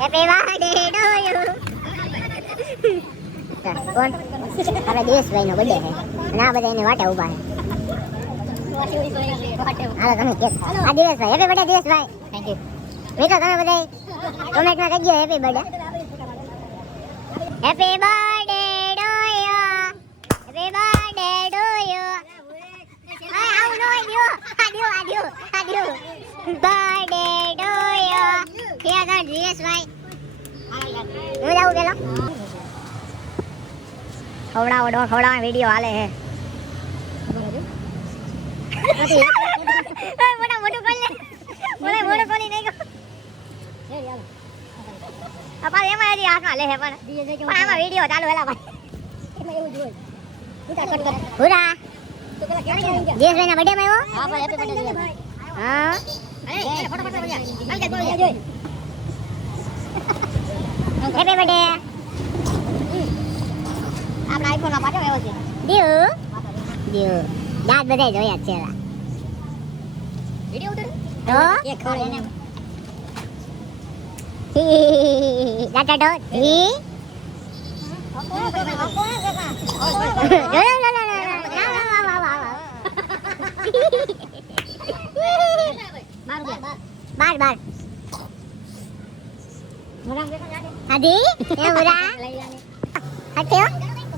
Happy birthday to you. કોણ? હવે દિવેશભાઈ નો birthday છે અને આ બધા એની વાટે ઊભા છે. હાલો તમે કે આ Diveshbhai happy birthday Diveshbhai. Thank you. મિત્રો તમે બધા કમેન્ટમાં કહેજો happy birthday. Happy birthday to you. Happy birthday to you. આવું નો દિયો આ દિયો બર્થડે ટુ યુ. ક્યાં ગયો દિવેશભાઈ? હું જાઉં પેલો ખવડાવો વિડિયો હાલે હે. મોટું કરી લે. મોટું કરી નહીં ગયો. આપા એમાં હજી હાથમાં લે હે પણ આમાં વિડિયો ચાલુ હેલા ભાઈ. એમાં એવું જ હોય. હુરા દિવેશભાઈ ના બર્થડે માં આવ્યો. હા ભાઈ હેપી બર્થડે ભાઈ. હા ફોટો ભૈયા હાલ દે બોલ જોઈ. Happy birthday. આપણા આઈફોન માં પાછો આવ્યો છે. દિયો દાંત બધાય જોયા છે. વિડિયો ઉતાર તો એક ખોળ એને દાંત ડો જી બાર આદી એ ઉરા હટ્યો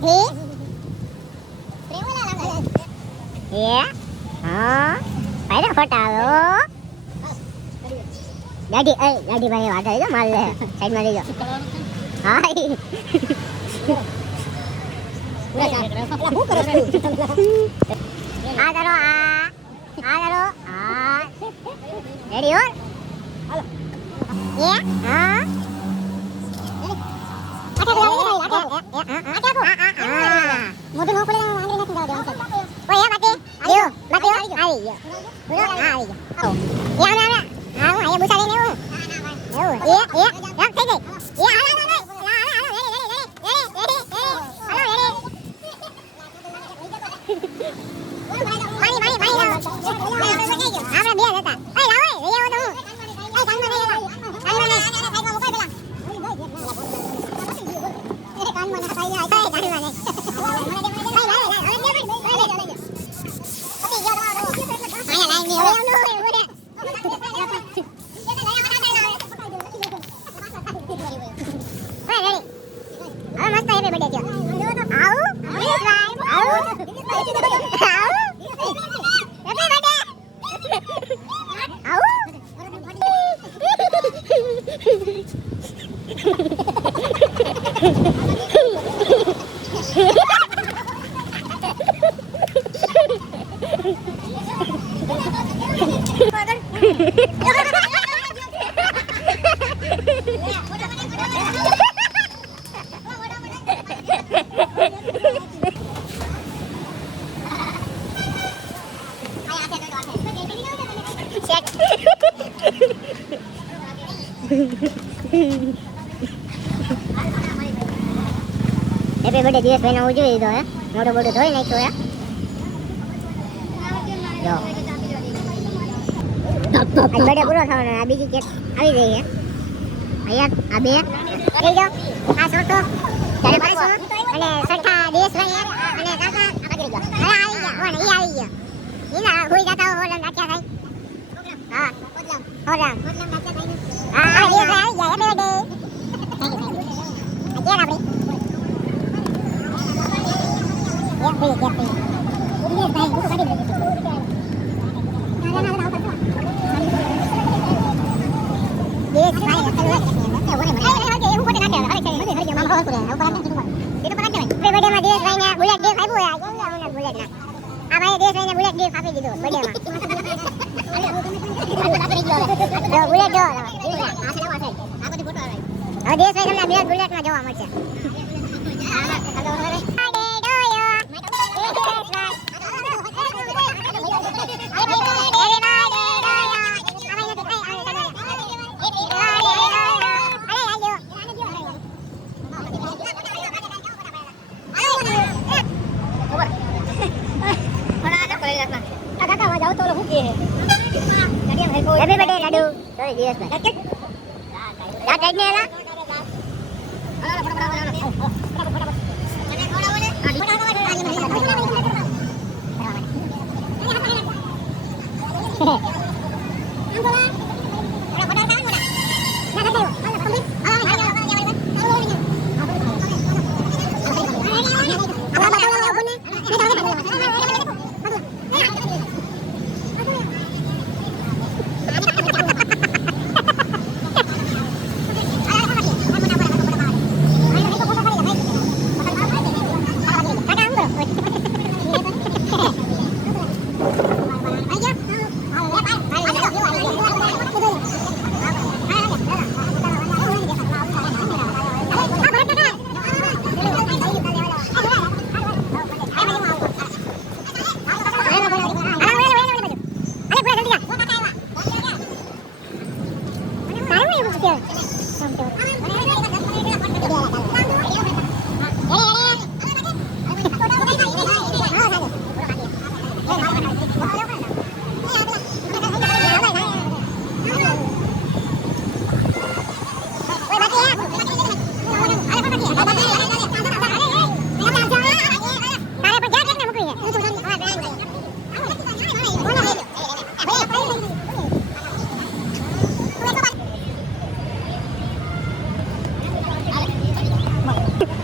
જી એ હા આયરા ફટાવો દાદી ભાઈ વાડા જો માલ લે સાઈડ માં લેજો. હા આ કરો આ રેડી હો હાલો એ હા મોટું નો પડે આંગળી નથી દાવ દે. ઓય બાકી આયો બાકી આવી ગયો પૂરો આવી ગયો. યા ના હા હું આયા બુસાડી લેવું એવું એ એક થઈ ગઈ એ હાલો હેપી બર્થડે દિવેશભાઈ નો ઉજવી દીધો હે. મોટો બોટો ધોઈ નાખ્યો હે. જો બર્થડે પૂરો થવાનો. આ બીજી કેક આવી ગઈ હે. અહીંયા આ બે લઈ જાઓ. આ છોટો ત્યારે પાછું અને સઠા દિવેશભાઈ અને કાકા આ પકડી ગયો. હવે આવી ગયા કોણ ઈ આવી ગયો. ઈના હોઈ જાતા હોલમ નાખ્યા થાય. હા હોલમ નાખ્યા થાય. હા દિવેશભાઈ આવી ગયા. Happy birthday. આ કેક આપણી બુલેટમાં જોવા મળશે. હેપી બર્થડે લાડુ. સોરી દિવેશભાઈ. કઈ ને એલા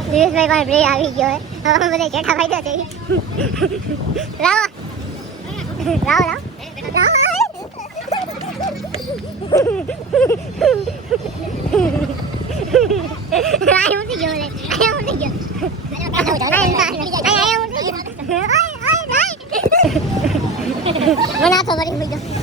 દિનેશભાઈ પાસે બ્રેક આવી ગયો હે હવે બધા જેઠા ભાઈ છે લાવો લાવો લાવો આય ઉઠી ગયો લે આય ઉઠી ગયો મને આખો ભરી ગયો